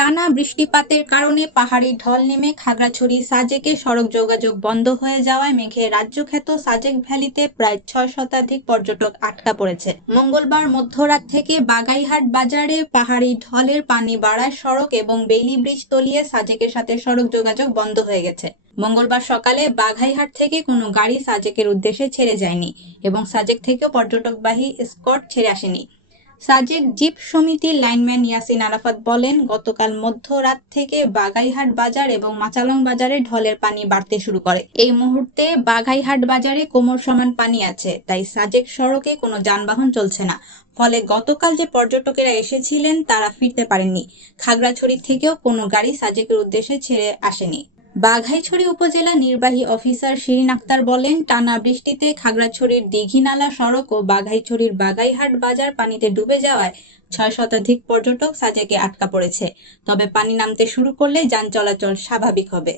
টানা বৃষ্টিপাতের কারণে পাহাড়ি ঢল নেমে খাগড়াছড়ি সাজেকে সড়ক যোগাযোগ বন্ধ হয়ে যাওয়ায় মেঘে রাজ্যখ্যাত সাজেক ভ্যালিতে প্রায় ৬ শতাধিক পর্যটক আটকা পড়েছে। মঙ্গলবার মধ্যরাত থেকে বাগাইহাট বাজারে পাহাড়ি ঢলের পানি বাড়ায় সড়ক এবং বেইলি ব্রিজ তলিয়ে সাজেকের সাথে সড়ক যোগাযোগ বন্ধ হয়ে গেছে। মঙ্গলবার সকালে বাঘাইহাট থেকে কোনো গাড়ি সাজেকের উদ্দেশ্যে ছেড়ে যায়নি এবং সাজেক থেকেও পর্যটকবাহী স্কট ছেড়ে আসেনি। সাজেক জিপ সমিতির লাইনম্যান ইয়াসিন আরাফাত বলেন, গতকাল মধ্যরাত থেকে বাগাইহাট বাজার এবং মাচালং বাজারে ঢলের পানি বাড়তে শুরু করে। এই মুহূর্তে বাগাইহাট বাজারে কোমর সমান পানি আছে, তাই সাজেক সড়কে কোনো যানবাহন চলছে না। ফলে গতকাল যে পর্যটকেরা এসেছিলেন তারা ফিরতে পারেননি। খাগড়াছড়ি থেকেও কোনো গাড়ি সাজেকের উদ্দেশ্যে ছেড়ে আসেনি। বাঘাইছড়ি উপজেলা নির্বাহী অফিসার শিরিন আক্তার বলেন, টানা বৃষ্টিতে খাগড়াছড়ির দীঘিনালা সড়ক ও বাঘাইছড়ির বাগাইহাট বাজার পানিতে ডুবে যাওয়ায় ৬ শতাধিক পর্যটক সাজেকে আটকা পড়েছে। তবে পানি নামতে শুরু করলে যান চলাচল স্বাভাবিক হবে।